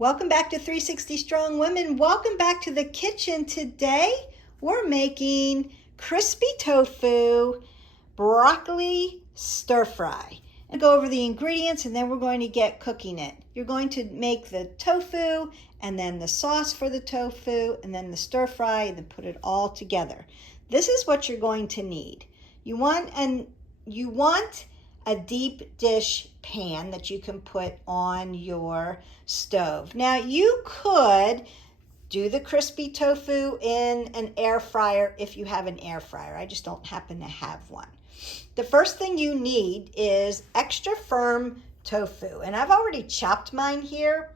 Welcome back to 360 Strong Women. Welcome back to the kitchen. Today we're making crispy tofu broccoli stir fry. And go over the ingredients and then we're going to get cooking it. You're going to make the tofu and then the sauce for the tofu and then the stir fry and then put it all together. This is what you're going to need. You want a deep dish pan that you can put on your stove. Now you could do the crispy tofu in an air fryer if you have an air fryer. I just don't happen to have one. The first thing you need is extra firm tofu, and I've already chopped mine here,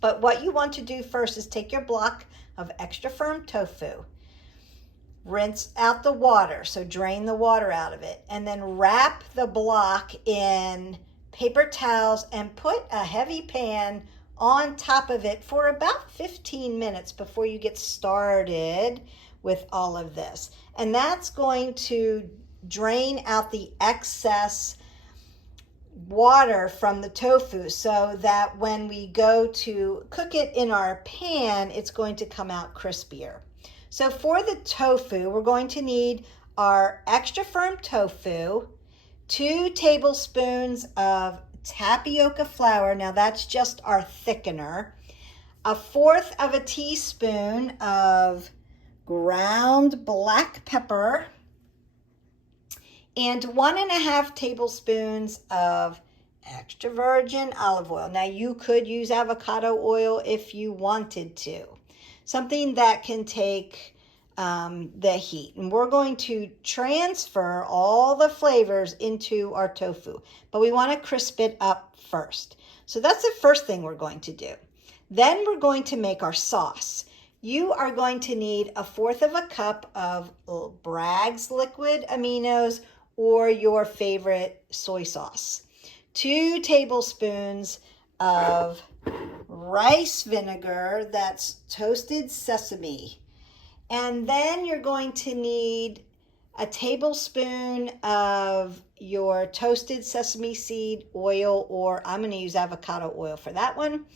but what you want to do first is take your block of extra firm tofu, rinse out the water, so drain the water out of it, and then wrap the block in paper towels and put a heavy pan on top of it for about 15 minutes before you get started with all of this. And that's going to drain out the excess water from the tofu so that when we go to cook it in our pan, it's going to come out crispier. So for the tofu, we're going to need our extra firm tofu, 2 tablespoons of tapioca flour. Now that's just our thickener. 1/4 of a teaspoon of ground black pepper, and 1.5 tablespoons of extra virgin olive oil. Now you could use avocado oil if you wanted to. Something that can take the heat. And we're going to transfer all the flavors into our tofu, but we want to crisp it up first. So that's the first thing we're going to do. Then we're going to make our sauce. You are going to need 1/4 of a cup of Bragg's liquid aminos or your favorite soy sauce. 2 tablespoons of rice vinegar, that's toasted sesame. And then you're going to need a tablespoon of your toasted sesame seed oil, or I'm going to use avocado oil for that one.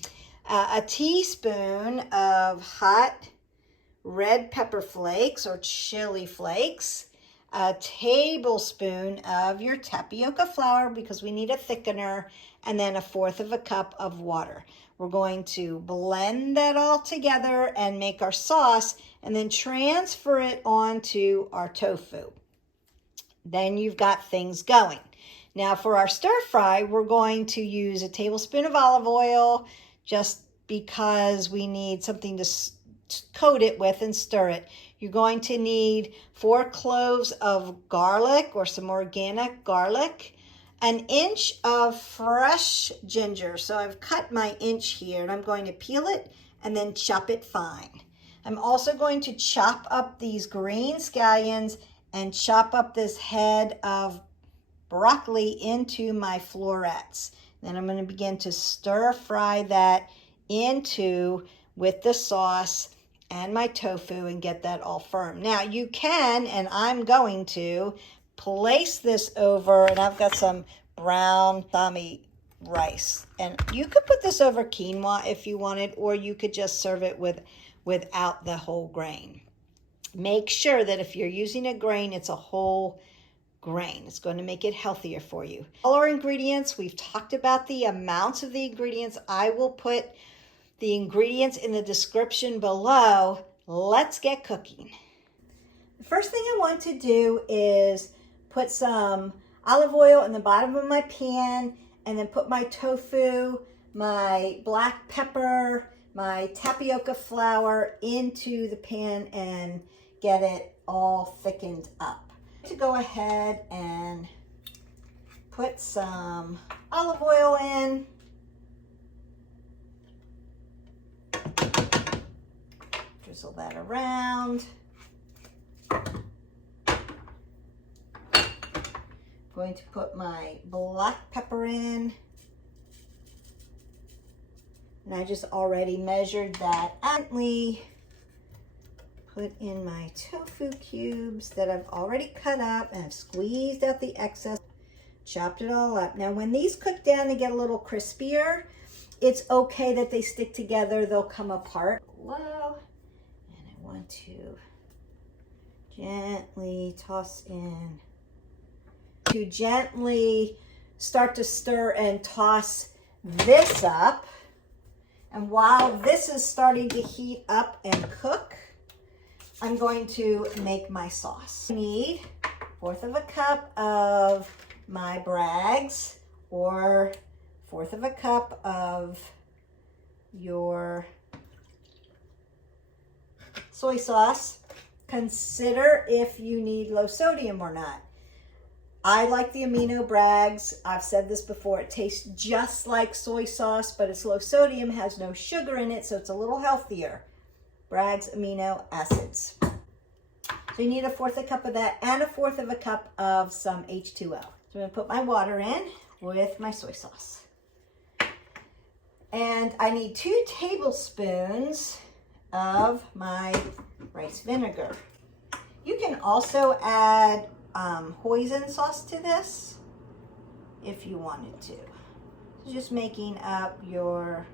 A teaspoon of hot red pepper flakes or chili flakes. A tablespoon of your tapioca flour because we need a thickener, and then 1/4 of a cup of water. We're going to blend that all together and make our sauce and then transfer it onto our tofu. Then you've got things going. Now for our stir fry, we're going to use a tablespoon of olive oil just because we need something to coat it with and stir it. You're going to need 4 cloves of garlic or some organic garlic, 1 inch of fresh ginger. So I've cut my inch here and I'm going to peel it and then chop it fine. I'm also going to chop up these green scallions and chop up this head of broccoli into my florets. Then I'm going to begin to stir fry that into with the sauce and my tofu and get that all firm. Now you can, and I'm going to, place this over, and I've got some brown basmati rice. And you could put this over quinoa if you wanted, or you could just serve it without the whole grain. Make sure that if you're using a grain, it's a whole grain. It's going to make it healthier for you. All our ingredients, we've talked about the amounts of the ingredients. I will put the ingredients in the description below. Let's get cooking. The first thing I want to do is put some olive oil in the bottom of my pan and then put my tofu, my black pepper, my tapioca flour into the pan and get it all thickened up. To go ahead and put some olive oil in. Drizzle that around. Going to put my black pepper in. And I just already measured that. Put in my tofu cubes that I've already cut up and I've squeezed out the excess. Chopped it all up. Now when these cook down, they get a little crispier. It's okay that they stick together. They'll come apart. Low. And I want to gently toss in. To gently start to stir and toss this up. And while this is starting to heat up and cook, I'm going to make my sauce. I need 1/4 of a cup of my Bragg's or 1/4 of a cup of your soy sauce. Consider if you need low sodium or not. I like the Amino Bragg's. I've said this before. It tastes just like soy sauce, but it's low sodium, has no sugar in it, so it's a little healthier. Bragg's amino acids. So you need 1/4 a cup of that and 1/4 of a cup of some H2O. So I'm going to put my water in with my soy sauce. And I need 2 tablespoons of my rice vinegar. You can also add hoisin sauce to this if you wanted to. So just making up your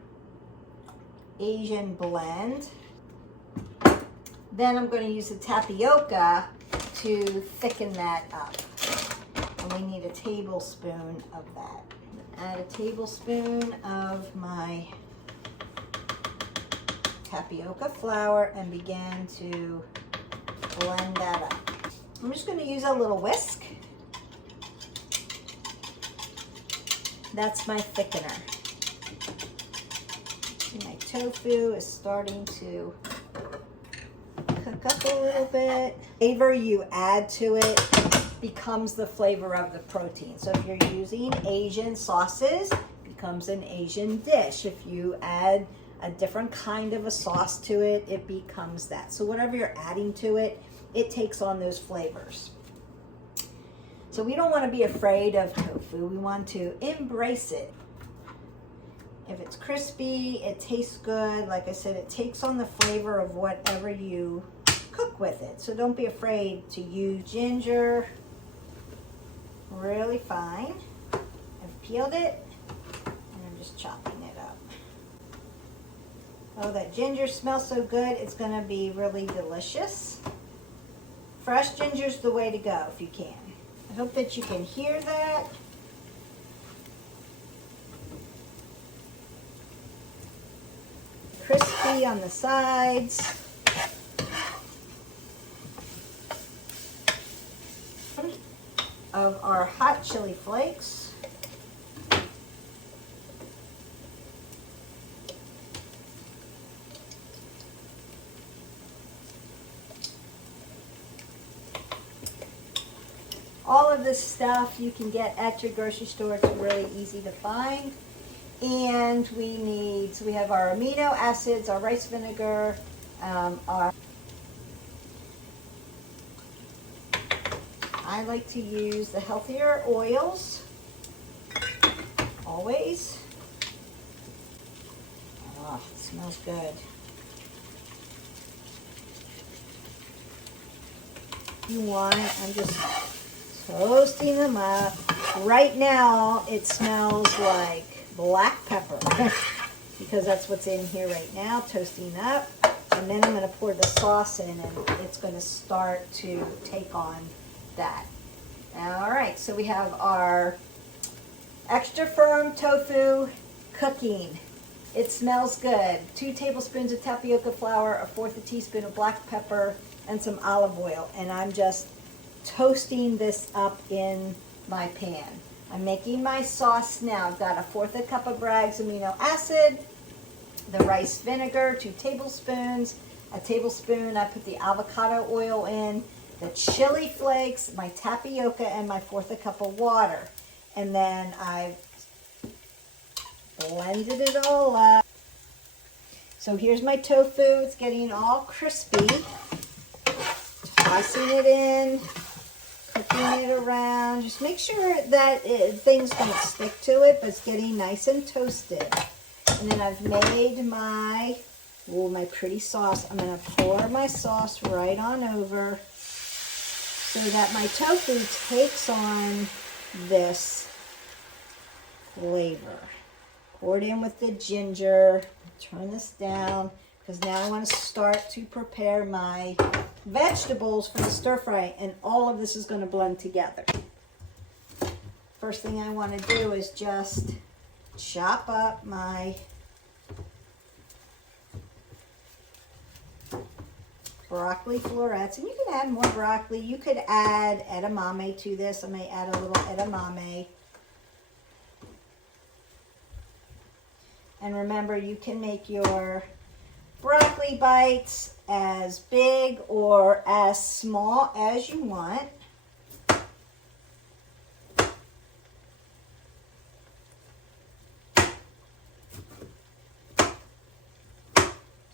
Asian blend. Then I'm going to use the tapioca to thicken that up. And we need a tablespoon of that. Add a tablespoon of my tapioca flour and begin to blend that up. I'm just going to use a little whisk. That's my thickener. And my tofu is starting to cook up a little bit. Flavor you add to it becomes the flavor of the protein. So if you're using Asian sauces, it becomes an Asian dish. If you add a different kind of a sauce to it, it becomes that. So whatever you're adding to it, it takes on those flavors. So we don't want to be afraid of tofu. We want to embrace it. If it's crispy, it tastes good. Like I said, it takes on the flavor of whatever you cook with it. So don't be afraid to use ginger really fine. I've peeled it and I'm just chopping it up. Oh, that ginger smells so good. It's going to be really delicious. Fresh ginger is the way to go if you can. I hope that you can hear that. Crispy on the sides. Of our hot chili flakes. All of this stuff you can get at your grocery store. It's really easy to find. And we have our amino acids, our rice vinegar, I like to use the healthier oils, always. Oh, it smells good. I'm just toasting them up. Right now, it smells like black pepper because that's what's in here right now, toasting up. And then I'm going to pour the sauce in and it's going to start to take on that. All right, so we have our extra firm tofu cooking. It smells good. 2 tablespoons of tapioca flour, 1/4 teaspoon of black pepper, and some olive oil. And I'm just toasting this up in my pan. I'm making my sauce now. I've got 1/4 cup of Bragg's amino acid, the rice vinegar, 2 tablespoons, a tablespoon. I put the avocado oil in, the chili flakes, my tapioca, and my 1/4 cup of water. And then I've blended it all up. So here's my tofu. It's getting all crispy. Tossing it in, cooking it around. Just make sure that things don't stick to it, but it's getting nice and toasted. And then I've made my pretty sauce. I'm going to pour my sauce right on over so that my tofu takes on this flavor. Pour it in with the ginger. Turn this down because now I want to start to prepare my vegetables for the stir fry, and all of this is going to blend together. First thing I want to do is just chop up my broccoli florets, and you can add more broccoli. You could add edamame to this. I may add a little edamame. And remember, you can make your broccoli bites as big or as small as you want.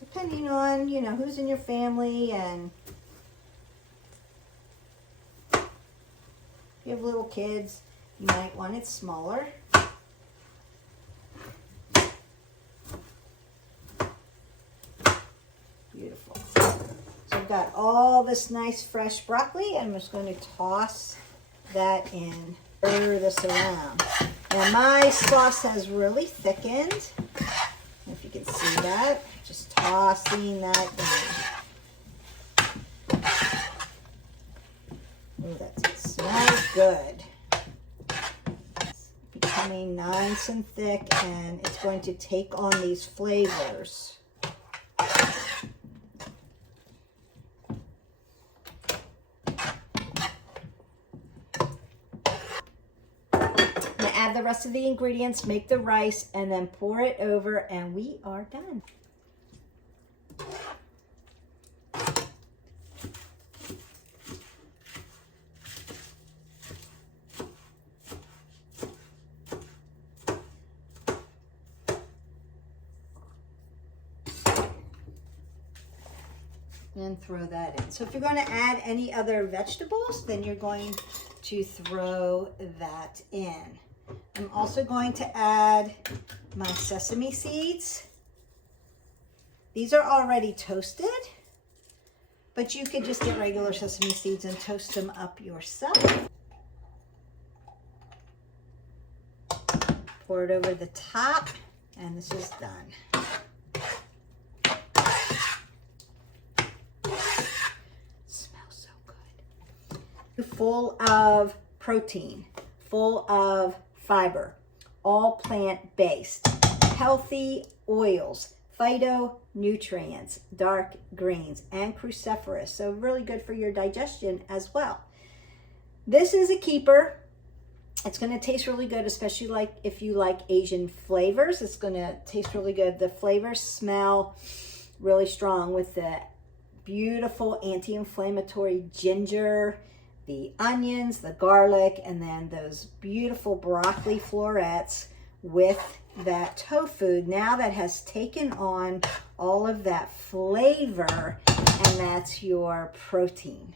Depending on, who's in your family, and if you have little kids, you might want it smaller. Beautiful. So I've got all this nice fresh broccoli, and I'm just going to toss that in, stir this around. Now my sauce has really thickened, if you can see that. Just tossing that down. Oh, that smells good. It's becoming nice and thick, and it's going to take on these flavors. Now add the rest of the ingredients, make the rice, and then pour it over, and we are done. And throw that in. So if you're going to add any other vegetables, then you're going to throw that in. I'm also going to add my sesame seeds. These are already toasted, but you could just get regular sesame seeds and toast them up yourself. Pour it over the top, and this is done. Full of protein, full of fiber, all plant-based, healthy oils, phytonutrients, dark greens, and cruciferous. So really good for your digestion as well. This is a keeper. It's going to taste really good, especially if you like Asian flavors. It's going to taste really good. The flavors smell really strong with the beautiful anti-inflammatory ginger, the onions, the garlic, and then those beautiful broccoli florets with that tofu now that has taken on all of that flavor, and that's your protein.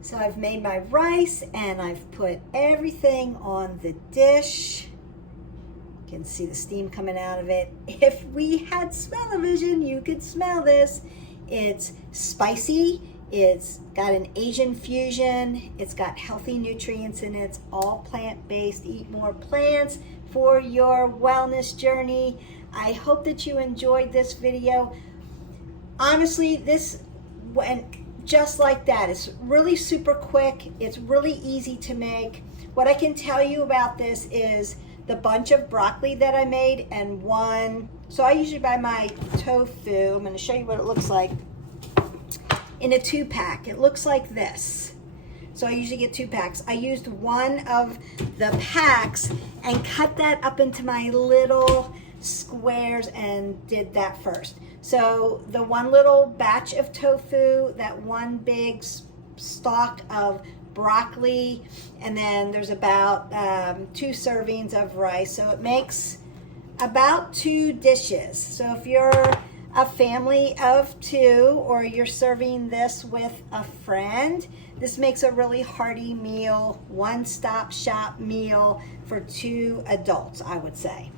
So I've made my rice and I've put everything on the dish. You can see the steam coming out of it. If we had smell-o-vision, you could smell this. It's spicy. It's got an Asian fusion. It's got healthy nutrients in it. It's all plant-based. Eat more plants for your wellness journey. I hope that you enjoyed this video. Honestly, this went just like that. It's really super quick. It's really easy to make. What I can tell you about this is the bunch of broccoli that I made and so I usually buy my tofu. I'm going to show you what it looks like. In a 2-pack. It looks like this. So I usually get 2 packs. I used one of the packs and cut that up into my little squares and did that first. So the one little batch of tofu, that one big stalk of broccoli, and then there's about 2 servings of rice. So it makes about 2 dishes. So if you're a family of 2 or you're serving this with a friend, this makes a really hearty meal, one-stop shop meal for 2 adults, I would say.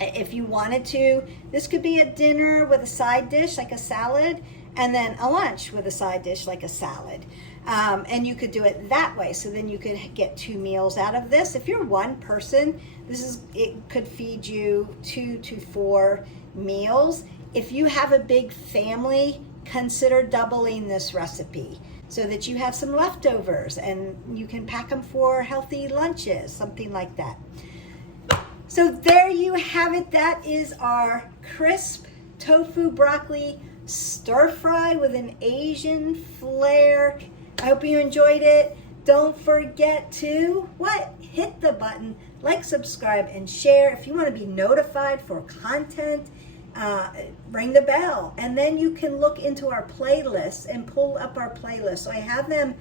If you wanted to, this could be a dinner with a side dish like a salad, and then a lunch with a side dish like a salad. And you could do it that way. So then you could get 2 meals out of this. If you're one person, it could feed you 2 to 4 meals. If you have a big family, consider doubling this recipe so that you have some leftovers and you can pack them for healthy lunches, something like that. So there you have it. That is our crisp tofu broccoli stir fry with an Asian flair. I hope you enjoyed it. Don't forget to hit the button, like, subscribe, and share. If you want to be notified for content, ring the bell. And then you can look into our playlists and pull up our playlists. So I have them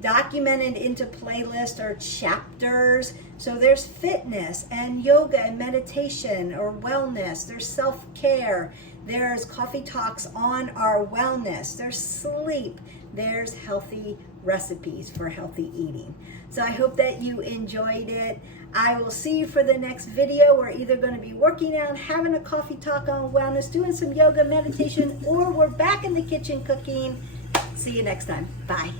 documented into playlists or chapters. So there's fitness and yoga and meditation or wellness. There's self-care. There's coffee talks on our wellness. There's sleep. There's healthy recipes for healthy eating. So I hope that you enjoyed it. I will see you for the next video. We're either going to be working out, having a coffee talk on wellness, doing some yoga, meditation, or we're back in the kitchen cooking. See you next time. Bye.